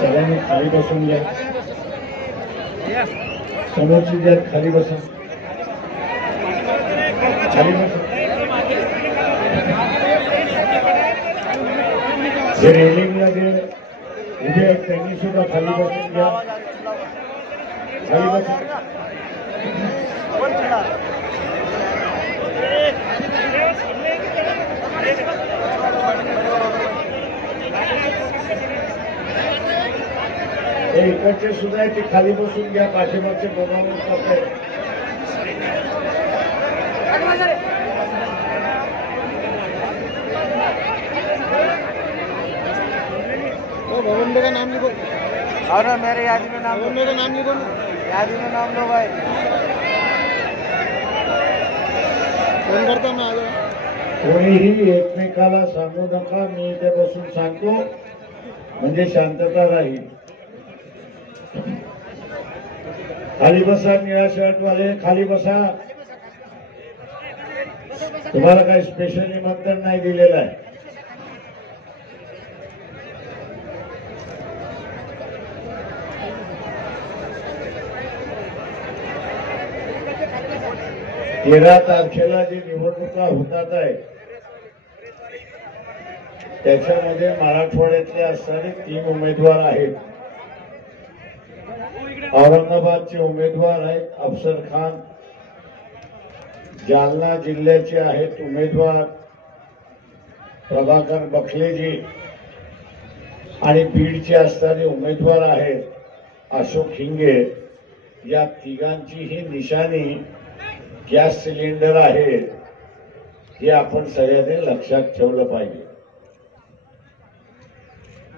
सगळ्यांनी खाली बसून घ्या. समोरची द्या, खाली बसा. खाली बसा. जे रेलिंगला जे उभे आहेत त्यांनी सुद्धा खाली बसून घ्या. खाली बसा. हे इकडचे सुद्धा आहे ते खाली बसून घ्या. पाठीमागचे बोलावून करताय. भवन का नाम लिखो। और मेरे याद में नाम, मेरा नाम लिखो। याद में नाम लो भाई। फोन करता मैं आ जाए. कोणीही एकमेकाला सांगू नका. मी इथे बसून सांगतो म्हणजे शांतता राहील. खाली बसा. निळा शर्टवाले खाली बसा. तुम्हाला काही स्पेशल निमंत्रण नाही दिलेलं आहे. तेरा तारखेला जी निवडणुका होतात आहे त्याच्यामध्ये मराठवाड्यातले असणारे 3 उमेदवार आहेत. औरंगाबादचे उमेदवार आहेत अफसर खान. जालना जिल्ह्याचे आहेत उमेदवार प्रभाकर बखलेजी आणि बीडचे असणारे उमेदवार आहेत अशोक हिंगे. या तिघांची ही निशाणी गॅस सिलेंडर आहे. हे आपण सगळ्यांनी लक्षात ठेवलं पाहिजे.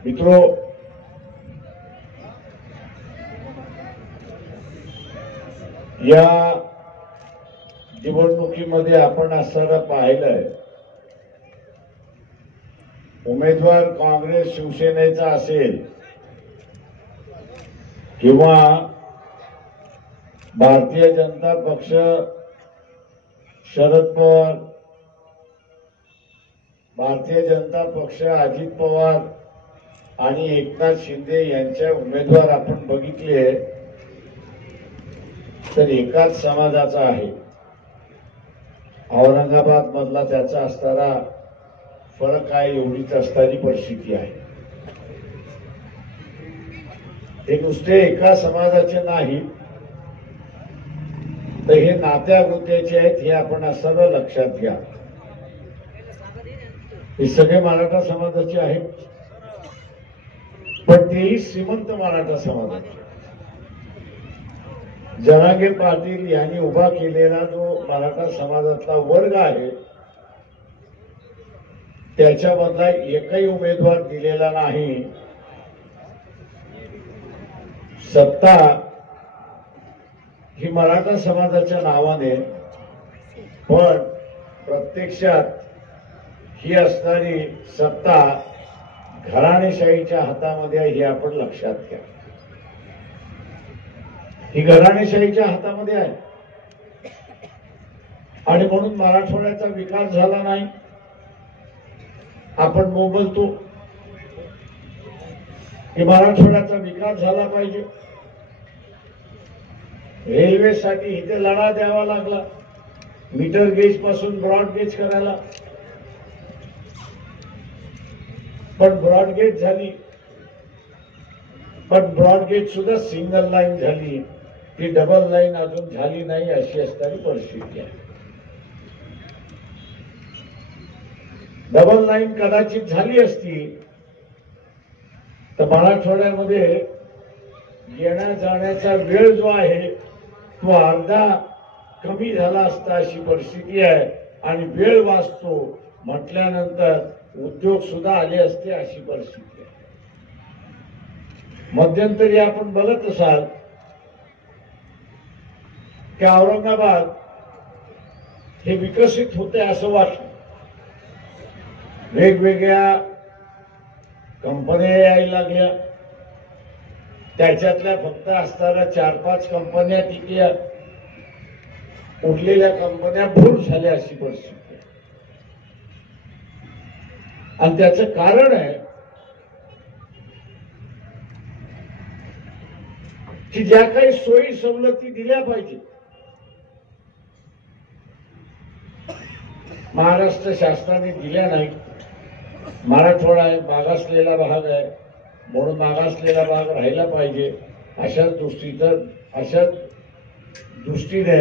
मित्रो, या निवडणुकीमध्ये आपण असताना पाहिलंय उमेदवार काँग्रेस शिवसेनेचा असेल किंवा भारतीय जनता पक्ष शरद पवार, भारतीय जनता पक्ष अजित पवार आणि एकनाथ शिंदे यांचे उमेदवार आपण बघितले तर एकाच समाजाचा आहे. औरंगाबाद मधला त्याचा असणारा फरक आहे एवढीच असणारी परिस्थिती आहे. ते नुसते एका समाजाचे नाही तर हे नात्या गोत्याचे आहेत. हे आपण असताना लक्षात घ्या. हे सगळे मराठा समाजाचे आहेत पण तेही श्रीमंत मराठा समाजाचे. जरांगे पाटील यांनी उभा केलेला जो मराठा समाजातला वर्ग आहे त्याच्यामधला एकही उमेदवार दिलेला नाही. सत्ता ही मराठा समाजाच्या नावाने पण प्रत्यक्षात ही असणारी सत्ता घराणेशाहीच्या हातामध्ये आहे. हे आपण लक्षात घ्या. ही घराणेशाहीच्या हातामध्ये आहे आणि म्हणून मराठवाड्याचा विकास झाला नाही. आपण बोलतो की मराठवाड्याचा विकास झाला पाहिजे. रेल्वेसाठी इथे लढा द्यावा लागला मीटर गेज पासून ब्रॉड गेज करायला. पण ब्रॉड गेज झाली पण ब्रॉड गेज सुद्धा सिंगल लाईन झाली. ती डबल लाईन अजून झाली नाही अशी असणारी परिस्थिती आहे. डबल लाईन कदाचित झाली असती तर मराठवाड्यामध्ये येण्या जाण्याचा वेळ जो आहे तो अर्धा कमी झाला असता अशी परिस्थिती आहे. आणि वेळ वाचतो म्हटल्यानंतर उद्योग सुद्धा आले असते अशी परिस्थिती आहे. मध्यंतरी आपण बघत असाल की औरंगाबाद हे विकसित होते असं वाटलं. वेगवेगळ्या कंपन्या यायला लागल्या. त्याच्यातल्या फक्त असताना 4-5 कंपन्या टिकल्या, उरलेल्या कंपन्या भूर झाल्या अशी परिस्थिती आहे. आणि त्याचं कारण आहे की ज्या काही सोयी सवलती दिल्या पाहिजे महाराष्ट्र शासनाने दिल्या नाही. मराठवाडा एक मागासलेला भाग आहे म्हणून मागासलेला भाग राहिला पाहिजे अशा दृष्टीने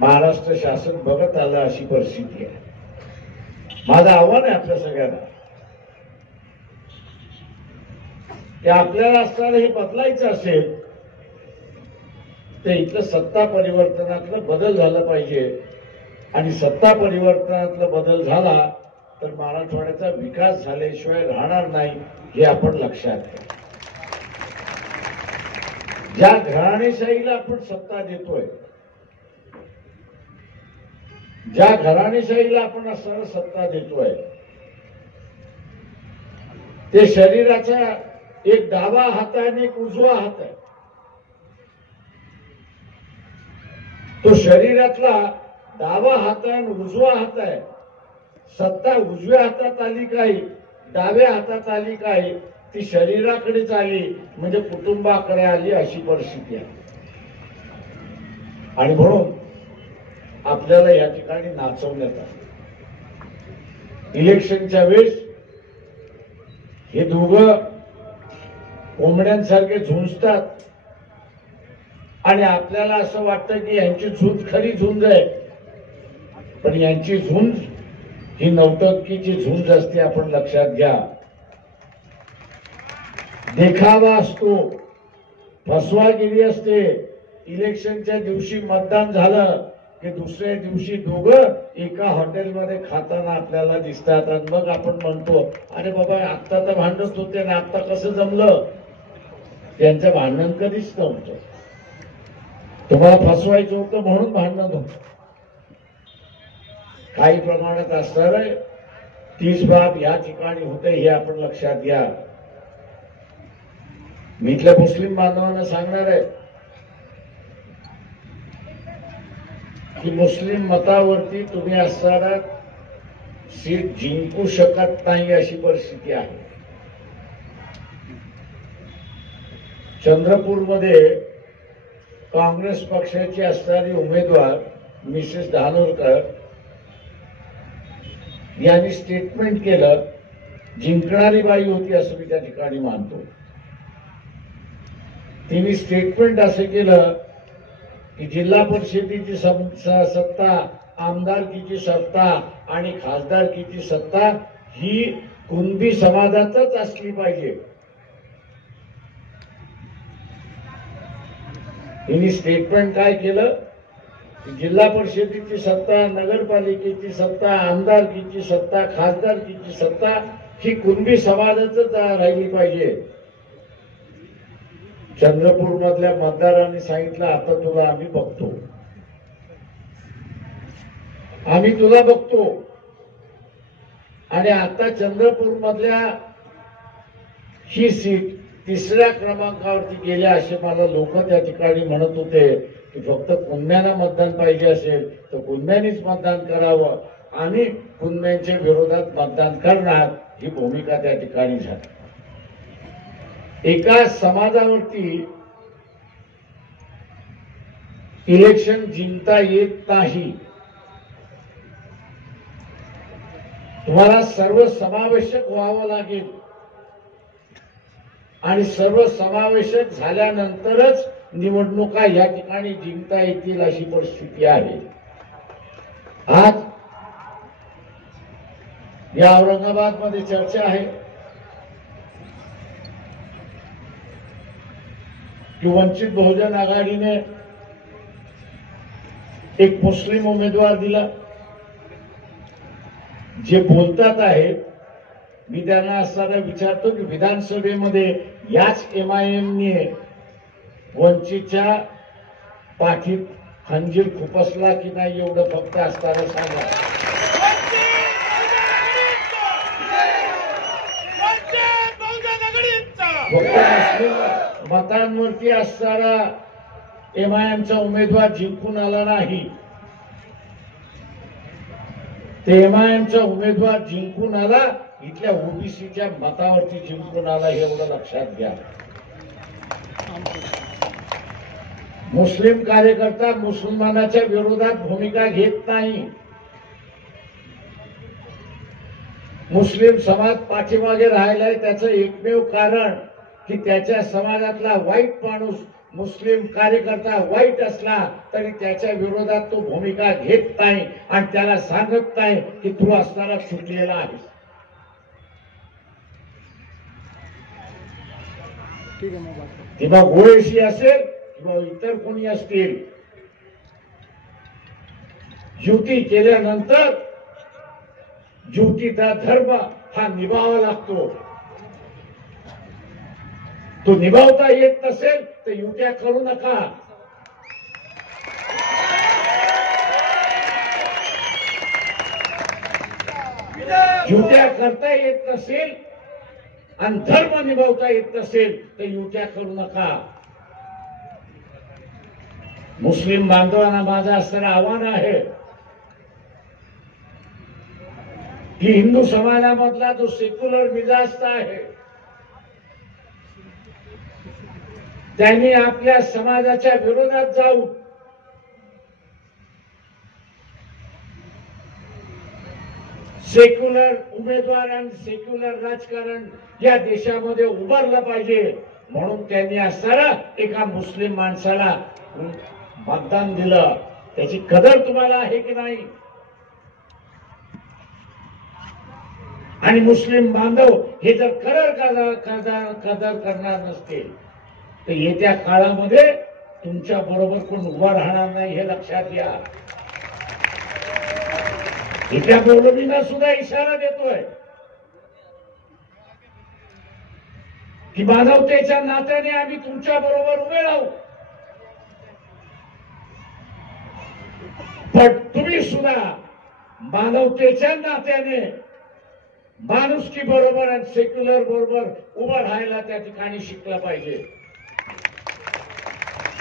महाराष्ट्र शासन बघत आलं अशी परिस्थिती आहे. माझं आव्हान आहे आपल्या सगळ्यांना की आपल्याला असताना हे बदलायचं असेल तर इथलं सत्ता परिवर्तनातलं बदल झाला पाहिजे. आणि सत्ता परिवर्तनातला बदल झाला तर मराठवाड्याचा विकास झाल्याशिवाय राहणार नाही हे आपण लक्षात घ्या. ज्या घराणेशाहीला आपण सत्ता देतोय, ज्या घराणेशाहीला आपण असताना सत्ता देतोय, ते शरीराचा एक डावा हात आहे आणि एक उजवा हात आहे. तो शरीरातला डावा हात आहे आणि उजवा हात आहे. सत्ता उजव्या हातात आली काय, डाव्या हातात आली काय, ती शरीराकडेच आली म्हणजे कुटुंबाकडे आली अशी परिस्थिती आहे. आणि म्हणून आपल्याला या ठिकाणी नाचवण्यात आलं. इलेक्शनच्या वेळेस हे दोघं कोंबड्यांसारखे झुंजतात आणि आपल्याला असं वाटतं की यांची झुंज खरी झुंज आहे, पण यांची झुंज ही नौटंकीची झुंज असते. आपण लक्षात घ्या. देखावा असतो, फसवागिरी असते. इलेक्शनच्या दिवशी मतदान झालं की दुसऱ्या दिवशी दोघं एका हॉटेलमध्ये खाताना आपल्याला दिसतात आणि मग आपण म्हणतो अरे बाबा आत्ता तर भांडत होते ना, आत्ता कसं जमलं. त्यांचं भांडण कधीच नव्हतं. तुम्हाला फसवायचं होतं म्हणून भांडण होतं. काही प्रमाणात असणार तीच बाब या ठिकाणी होते हे आपण लक्षात घ्या. मी इथल्या मुस्लिम बांधवांना सांगणार आहे की मुस्लिम मतावरती तुम्ही असताना सीट जिंकू शकत नाही अशी परिस्थिती आहे. चंद्रपूरमध्ये काँग्रेस पक्षाची असणारी उमेदवार मिसेस धानोरकर यांनी स्टेटमेंट केलं. जिंकणारी बाई होती असं मी त्या ठिकाणी मानतो. तिने स्टेटमेंट असं केलं की जिल्हा परिषदेची सत्ता, आमदारकीची सत्ता आणि खासदारकीची सत्ता ही कुणबी समाजातच असली पाहिजे. तिने स्टेटमेंट काय केलं, जिल्हा परिषदेची सत्ता, नगरपालिकेची सत्ता, आमदारकीची सत्ता, खासदारकीची सत्ता ही कुणबी समाजातच राहिली पाहिजे. चंद्रपूर मधल्या मतदारांनी सांगितलं आता तुला आम्ही बघतो, आम्ही तुला बघतो. आणि आता चंद्रपूर मधल्या ही सीट 3ऱ्या क्रमांकावरती गेल्या असे मला लोक त्या ठिकाणी म्हणत होते की फक्त कुणब्यांना मतदान पाहिजे असेल तर कुणब्यांनीच मतदान करावं, आम्ही कुणब्यांच्या विरोधात मतदान करणार ही भूमिका त्या ठिकाणी झाली. एका समाजावरती इलेक्शन जिंकता येत नाही. तुम्हाला सर्वसमावेशक व्हावं लागेल आणि सर्वसमावेशक झाल्यानंतरच निवडणुका या ठिकाणी जिंकता येतील अशी परिस्थिती आहे. आज या औरंगाबाद मध्ये चर्चा आहे की वंचित बहुजन आघाडीने एक मुस्लिम उमेदवार दिला. जे बोलतात आहेत मी त्यांना असताना विचारतो की विधानसभेमध्ये याच MIMने वंचितच्या पाठीत खंजीर खुपसला की नाही एवढं फक्त असताना सांगा. मतांवरती असणारा एमआयएमचा उमेदवार जिंकून आला नाही. ते एमआयएमचा उमेदवार जिंकून आला इथल्या ओबीसीच्या मतावरती जिंकून आला, एवढं लक्षात घ्या. मुस्लिम कार्यकर्ता मुसलमानाच्या विरोधात भूमिका घेत नाही. मुस्लिम समाज पाठीमागे राहिलाय त्याचं एकमेव कारण की त्याच्या समाजातला वाईट माणूस मुस्लिम कार्यकर्ता वाईट असला तरी त्याच्या विरोधात तो भूमिका घेत नाही आणि त्याला सांगत नाही की तू असणारा चुकलेला आहेस. ती मग गोळेशी असेल किंवा इतर कोणी असतील, युती केल्यानंतर युतीचा धर्म हा निभावावा लागतो. तो निभावता येत नसेल तर युत्या करू नका. युत्या करता येत नसेल आणि धर्म निभावता येत नसेल तर युत्या करू नका. मुस्लिम बांधवांना माझं असणारं आव्हान आहे की हिंदू समाजामधला जो सेक्युलर मिजाज आहे त्यांनी आपल्या समाजाच्या विरोधात जाऊन सेक्युलर उमेदवार आणि सेक्युलर राजकारण या देशामध्ये उभारलं पाहिजे. म्हणून त्यांनी असणारा एका मुस्लिम माणसाला मतदान दिलं. त्याची कदर तुम्हाला आहे की नाही? आणि मुस्लिम बांधव हे जर कदर करणार नसतील तर येत्या काळामध्ये तुमच्या बरोबर कोण उभा राहणार नाही, हे लक्षात घ्या. इथल्या मौलवींना सुद्धा इशारा देतोय की मानवतेच्या नात्याने आम्ही तुमच्या बरोबर उभे राहू, पण तुम्ही सुद्धा मानवतेच्या नात्याने माणुसकी बरोबर आणि सेक्युलर बरोबर उभं राहायला त्या ठिकाणी शिकलं पाहिजे.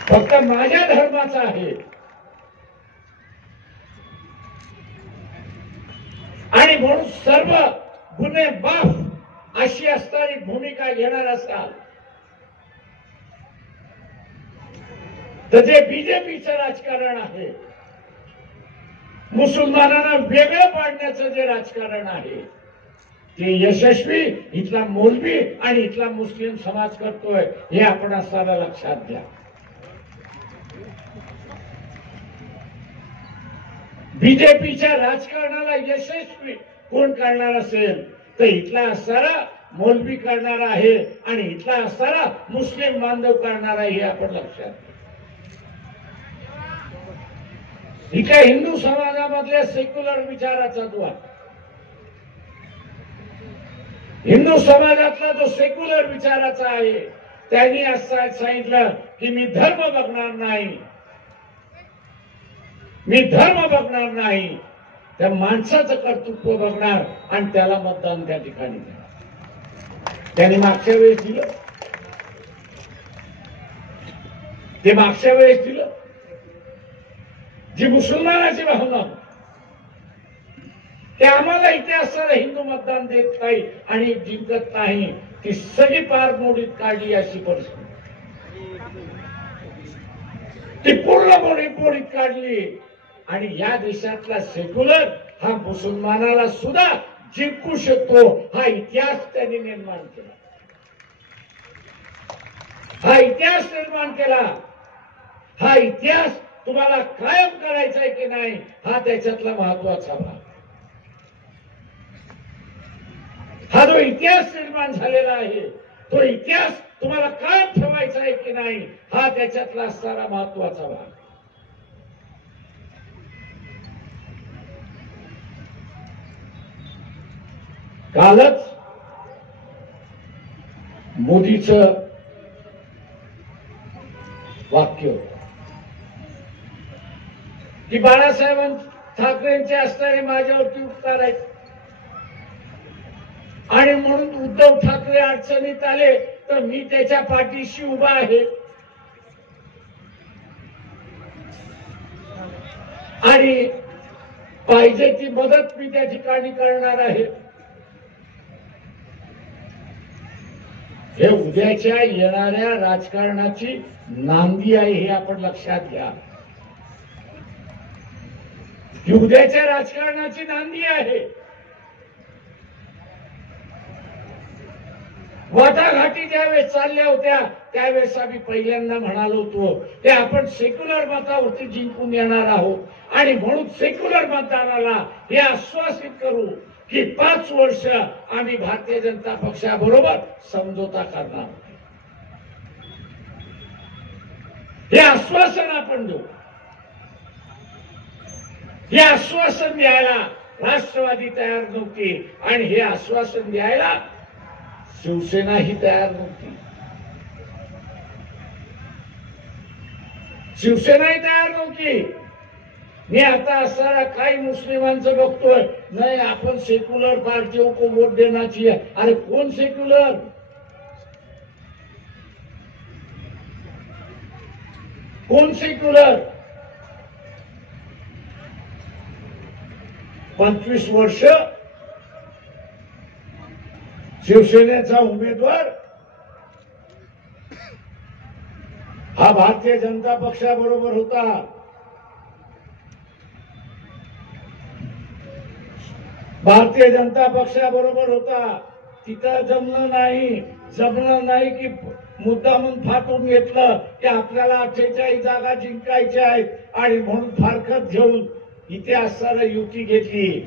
फक्त माझ्या धर्माचा आहे आणि म्हणून सर्व गुन्हे माफ अशी असणारी भूमिका घेणार असाल तर जे बीजेपीचं राजकारण आहे, मुसलमानांना वेगळं पाडण्याचं जे राजकारण आहे ते यशस्वी इथला मौलवी आणि इथला मुस्लिम समाज करतोय, हे आपण असताना लक्षात घ्या. बीजेपीच्या राजकारणाला यशस्वी कोण करणार असेल तर इथला असणारा मौलवी करणार आहे आणि इथला असणारा मुस्लिम बांधव करणार आहे, हे आपण लक्षात घ्या. इथल्या हिंदू समाजामधल्या सेक्युलर विचाराचा द्वार, हिंदू समाजातला जो सेक्युलर विचाराचा आहे त्यांनी असं सांगितलं की मी धर्म बघणार नाही, मी धर्म बघणार नाही, त्या माणसाचं कर्तृत्व बघणार आणि त्याला मतदान त्या ठिकाणी देणार. त्यांनी मागच्या वेळेस दिलं, ते मागच्या वेळेस दिलं. जी मुसलमानाची भावना ते आम्हाला इथे असणारं हिंदू मतदान देत नाही आणि जिंकत नाही, ती सगळी पार मोडीत काढली अशी परिस्थिती, ती पूर्ण मोडीत काढली. आणि या देशातला सेक्युलर हा मुसलमानाला सुद्धा जिंकू शकतो, हा इतिहास त्यांनी निर्माण केला, हा इतिहास निर्माण केला. हा इतिहास तुम्हाला कायम करायचा आहे की नाही, हा त्याच्यातला महत्वाचा भाग. हा जो इतिहास निर्माण झालेला आहे तो इतिहास तुम्हाला कायम ठेवायचा आहे की नाही, हा त्याच्यातला असणारा महत्वाचा भाग. कालच मोदीचं वाक्य की बाळासाहेब ठाकरेंचे असणारे माझ्यावरती उपकार आहेत आणि म्हणून उद्धव ठाकरे अडचणीत आले तर मी त्याच्या पाठीशी उभा आहे आणि पाहिजे ती मदत मी त्या ठिकाणी करणार आहे. हे उद्याच्या येणाऱ्या राजकारणाची नांदी आहे, हे आपण लक्षात घ्या. ही उद्याच्या राजकारणाची नांदी आहे. वाटाघाटी ज्यावेळेस चालल्या होत्या त्यावेळेस आम्ही पहिल्यांदा म्हणालो होतो की आपण सेक्युलर मतावरती जिंकून येणार आहोत आणि म्हणून सेक्युलर मतदाराला हे आश्वासित करू की 5 वर्ष आम्ही भारतीय जनता पक्षाबरोबर समझोता करणार. हे आश्वासन आपण देऊ. हे आश्वासन द्यायला राष्ट्रवादी तयार नव्हती आणि हे आश्वासन द्यायला शिवसेना ही तयार नव्हती. शिवसेनाही तयार नव्हती. मी आता असणारा काही मुस्लिमांचं बघतोय, नाही आपण सेक्युलर पार्टियों को वोट देना चाहिए. अरे कौन सेक्युलर? कौन सेक्युलर? 25 वर्ष शिवसेनेचा उमेदवार हा भारतीय जनता पक्षाबरोबर होता. भारतीय जनता पक्षाबरोबर होता. तिथं जमलं नाही की मुद्दामून फाटून घेतलं की आपल्याला 48 जागा जिंकायच्या आहेत आणि म्हणून फारकत घेऊन इथे असताना युती घेतली.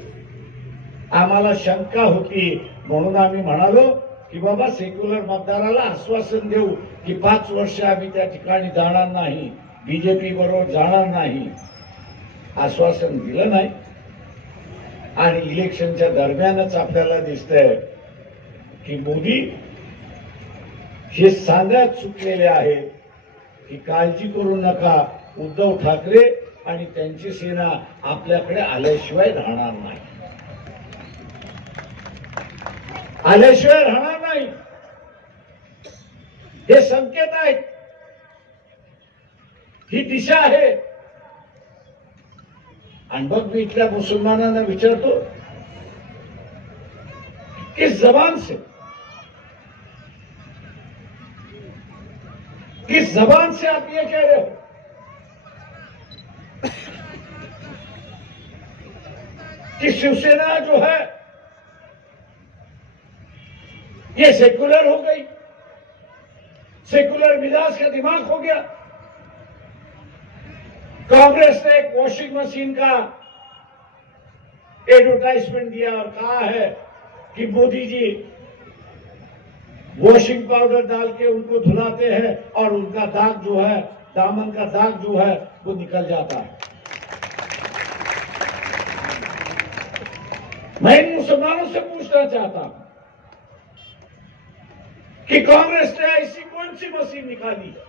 आम्हाला शंका होती म्हणून आम्ही म्हणालो की बाबा सेक्युलर मतदाराला आश्वासन देऊ की 5 वर्ष आम्ही त्या ठिकाणी जाणार नाही, बीजेपी बरोबर जाणार नाही. आश्वासन दिलं नाही आणि इलेक्शनच्या दरम्यानच आपल्याला दिसतंय की मोदी हे सांगत चुकलेले आहेत की काळजी करू नका, उद्धव ठाकरे आणि त्यांची सेना आपल्याकडे आल्याशिवाय राहणार नाही, आल्याशिवाय राहणार नाही. हे संकेत आहेत, ही दिशा आहे. आणि मग मी इथल्या मुसलमानांना विचारतो किस जबान से आप ये कह रहे हो कि शिवसेना जो है ये सेक्युलर हो गई, सेक्युलर मिजाज का दिमाग हो गया. कांग्रेस ने एक वॉशिंग मशीन का एडवर्टाइजमेंट दिया और कहा है कि मोदी जी वॉशिंग पाउडर डाल के उनको धुलाते हैं और उनका दाग जो है, दामन का दाग जो है वो निकल जाता है. मैं इन मुसलमानों से पूछना चाहता हूं कि कांग्रेस ने ऐसी कौन सी मशीन निकाली है,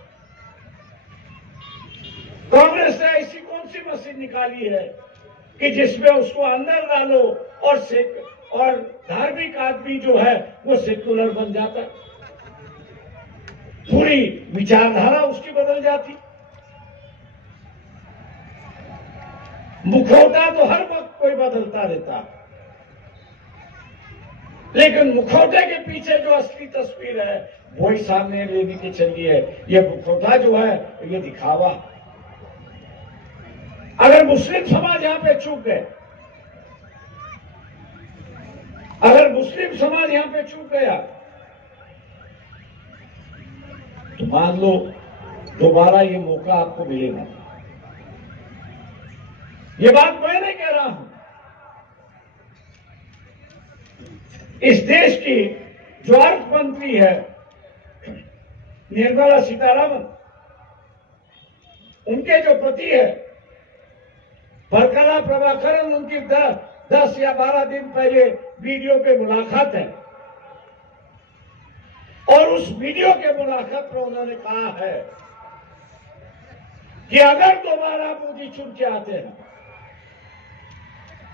कांग्रेस ने ऐसी कौन सी मशीन निकाली है कि जिसमें उसको अंदर डालो और धार्मिक आदमी जो है वो सेक्युलर बन जाता, पूरी विचारधारा उसकी बदल जाती. मुखौटा तो हर वक्त कोई बदलता रहता, लेकिन मुखौटे के पीछे जो असली तस्वीर है वही सामने लेने की चाहिए. ये मुखौटा जो है ये दिखावा. अगर मुस्लिम समाज यहां पे चूक गए, अगर मुस्लिम समाज यहां पे चूक गया तो मान लो दोबारा ये मौका आपको मिलेगा. ये बात मैं नहीं कह रहा हूं, इस देश की जो अर्थ मंत्री है निर्मला सीतारामन, उनके जो पति है भरकला प्रभाकरन, उनकी 10 या 12 दिन पहले वीडियो पे मुलाकात है और उस वीडियो के मुलाकात में उन्होंने कहा है कि अगर दोबारा मोदी चुन के आते हैं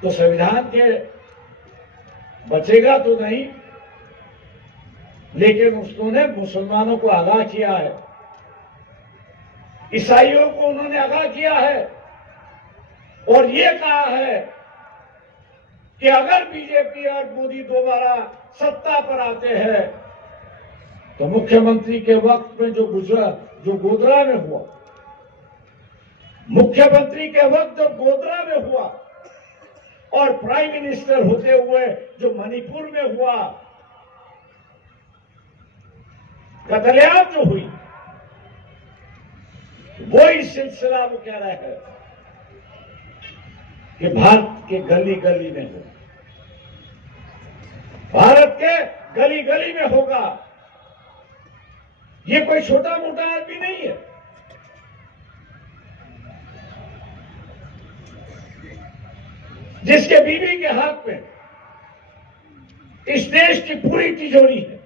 तो संविधान के बचेगा तो नहीं, लेकिन उन्होंने मुसलमानों को आगाह किया है, ईसाइयों को उन्होंने आगाह किया है और ये कहा है कि अगर बीजेपी और मोदी दोबारा सत्ता पर आते हैं तो मुख्यमंत्री के वक्त में जो गोधरा में हुआ, मुख्यमंत्री के वक्त जो गोधरा में हुआ और प्राइम मिनिस्टर होते हुए जो मणिपुर में हुआ, कत्लेआम जो हुई, वही सिलसिला वो कह रहे हैं कि भारत के गली गली में हो, भारत के गली गली में होगा। ये कोई छोटा मोटा आदमी नहीं है। जिसके बीवी के हाथ में इस देश की पूरी तिजोरी है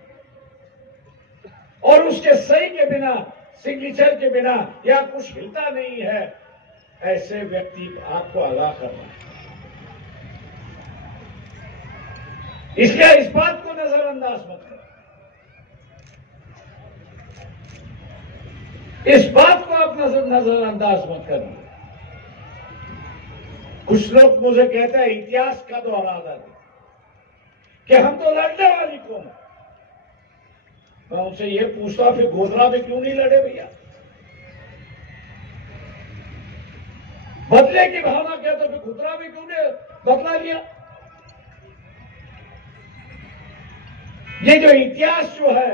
और उसके सही के बिना, सिग्नेचर के बिना या कुछ हिलता नहीं है, ऐसे व्यक्ति आपको आगाह करना है। इसलिए इस बात को नजरअंदाज मत करो, इस बात को आप नजरअंदाज मत करिए। कुछ लोग मुझे कहते हैं इतिहास का दोहरा दे कि हम तो लड़ने वाली कौन है। मैं उनसे ये पूछता फिर गोधरा में क्यों नहीं लड़े भैया? बदले की भावना क्या, तो फिर गोधरा में क्यों नहीं बदला लिया? ये जो इतिहास जो है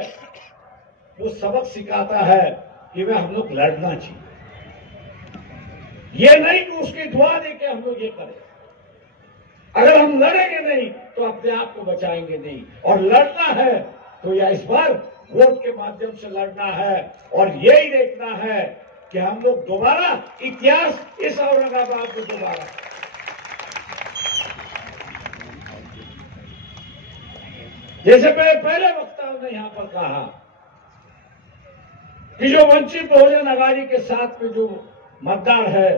वो सबक सिखाता है कि वे हम लोग लड़ना चाहिए। ये नहीं कि उसकी दुआ दे के हम लोग ये करें। अगर हम लड़ेंगे नहीं तो अपने आप को बचाएंगे नहीं, और लड़ना है तो या इस बार वोट के माध्यम से लड़ना है और यही देखना है कि हम लोग दोबारा इतिहास इस औरंगाबाद को दोबारा, जैसे पहले वक्ताओं ने यहां पर कहा कि जो वंचित बहुजन आघाड़ी के साथ में जो मतदार है,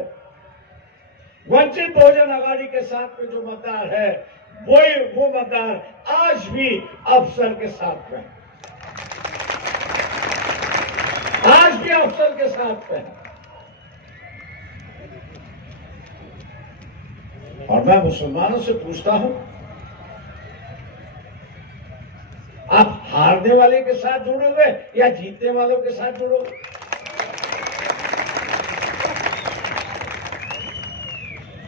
वंचित बहुजन आघाड़ी के साथ में जो मतदार है, वो मतदार आज भी अफसर के साथ में, आज भी अफसर के साथ में है। और मैं मुसलमानों से पूछता हूं, आप हारने वाले के साथ जुड़ोगे या जीतने वालों के साथ जुड़ोगे?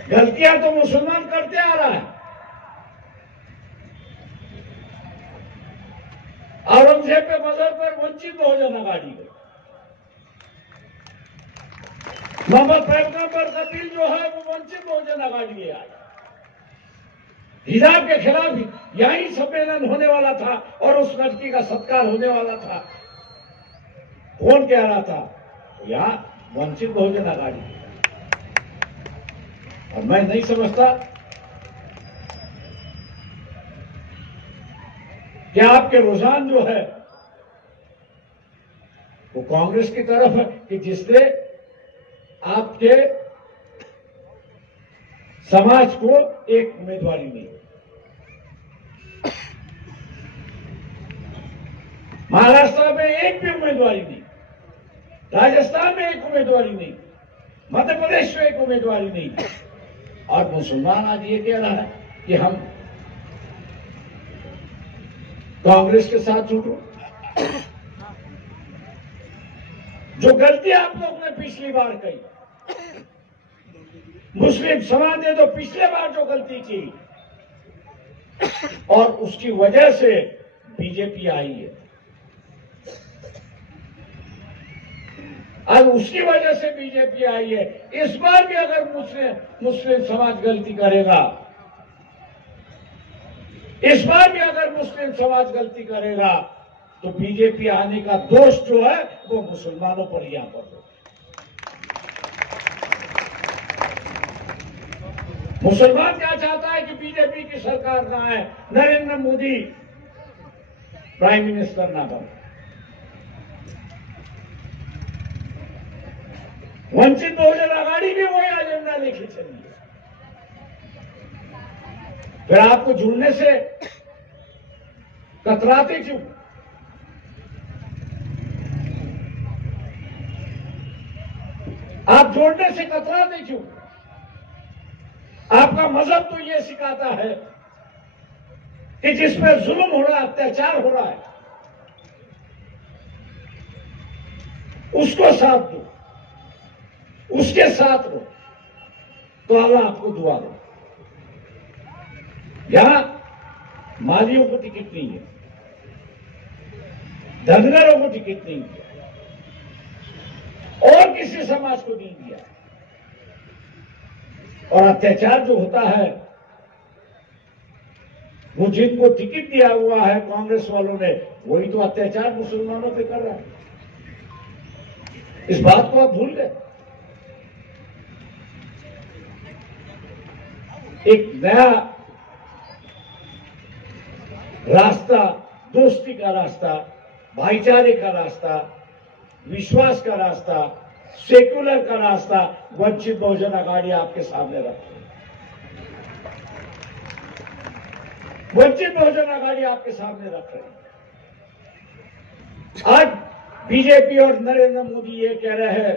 गलतियां तो मुसलमान करते आ रहा है। औरंगजेब के मजहब पर वंचित बहुजन आघाड़ी गई, मोहम्मद पैगंबर कतील जो है वो वंचित बहुजन आघाड़ी में आई। हिजाब के खिलाफ यही सम्मेलन होने वाला था और उस लड़की का सत्कार होने वाला था। कौन कह रहा था? यहां वंचित बहुजन आघाड़ी। और मैं नहीं समझता कि आपके रुझान जो है वो कांग्रेस की तरफ है कि जिसने आपके समाज को एक उम्मीदवारी नहीं, महाराष्ट्र में एक भी उम्मीदवारी नहीं, राजस्थान में एक उम्मीदवारी नहीं, मध्य प्रदेश में एक उम्मीदवारी नहीं, और मुसलमान आज ये कह रहा है कि हम कांग्रेस के साथ जुड़ो। जो गलती आप लोग ने पिछली बार कही, मुस्लिम समाज ने तो पिछले बार जो गलती की और उसकी वजह से बीजेपी आई है, अब उसकी वजह से बीजेपी आई है। इस बार भी अगर मुस्लिम समाज गलती करेगा, इस बार भी अगर मुस्लिम समाज गलती करेगा तो बीजेपी आने का दोष जो है वो मुसलमानों पर यहां पर होगा। मुसलमान क्या चाहता है कि बीजेपी की सरकार ना आए, नरेंद्र मोदी प्राइम मिनिस्टर ना बने। वंचित बहुजन आघाड़ी भी वही एजेंडा लेके चली है। फिर आपको जुड़ने से कतराते क्यों? आप जोड़ने से कतराते क्यों? आपका मजहब तो ये सिखाता है कि जिसमें जुल्म हो रहा है, अत्याचार हो रहा है, उसको साथ दो, उसके साथ रहो, तो अल्लाह आपको दुआ दे। यहां मालियों को टिकट नहीं है, धनगरों को टिकट नहीं दिया, और किसी समाज को नहीं दिया। और अत्याचार जो होता है वो जिनको टिकट दिया हुआ है कांग्रेस वालों ने, वही तो अत्याचार मुसलमानों पे कर रहा है। इस बात को आप भूल गए। एक नया रास्ता, दोस्ती का रास्ता, भाईचारे का रास्ता, विश्वास का रास्ता, सेक्युलर का रास्ता वंचित बहुजन आघाड़ी आपके सामने रख रही है। वंचित बहुजन आघाड़ी आपके सामने रख रही है। आज बीजेपी और नरेंद्र मोदी ये कह रहे हैं,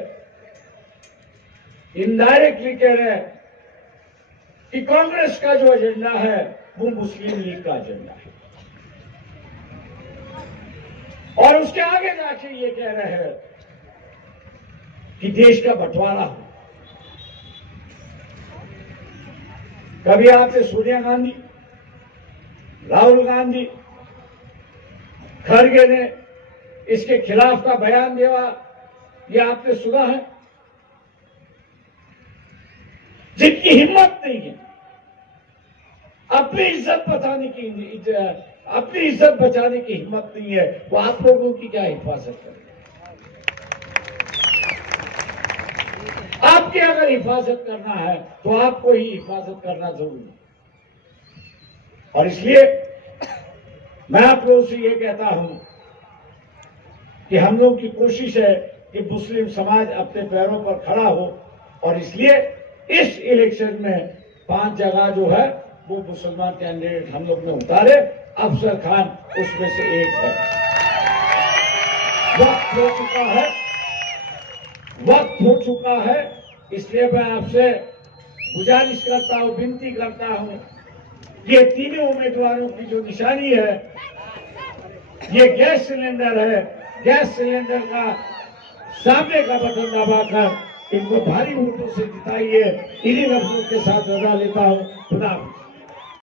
इनडायरेक्टली कह रहे हैं कि कांग्रेस का जो एजेंडा है वो मुस्लिम लीग का एजेंडा है, और उसके आगे जाके ये कह रहे हैं कि देश का बंटवारा हो। कभी आपने सोनिया गांधी, राहुल गांधी, खड़गे ने इसके खिलाफ का बयान दिया, ये आपने सुना है? जिनकी हिम्मत नहीं है अपनी इज्जत बचाने की हिम्मत नहीं है, वो आप लोगों की क्या हिफाजत करें? आपकी अगर हिफाजत करना है तो आपको ही हिफाजत करना जरूरी है। और इसलिए मैं आप लोगों से ये कहता हूं कि हम लोगों की कोशिश है कि मुस्लिम समाज अपने पैरों पर खड़ा हो, और इसलिए इस इलेक्शन में 5 जगह जो है वो मुसलमान कैंडिडेट हम लोग ने उतारे। अफजल खान उसमें से एक है। वक्त हो चुका है, इसलिए मैं आपसे गुजारिश करता हूं, विनती करता हूं, ये तीनों उम्मीदवारों की जो निशानी है ये गैस सिलेंडर है। गैस सिलेंडर का सामने का बटन दबाकर इनको भारी वोटों से जिताइए। इन्हीं लफ्जों के साथ रजा लेता हूं। खुदा हाफिज।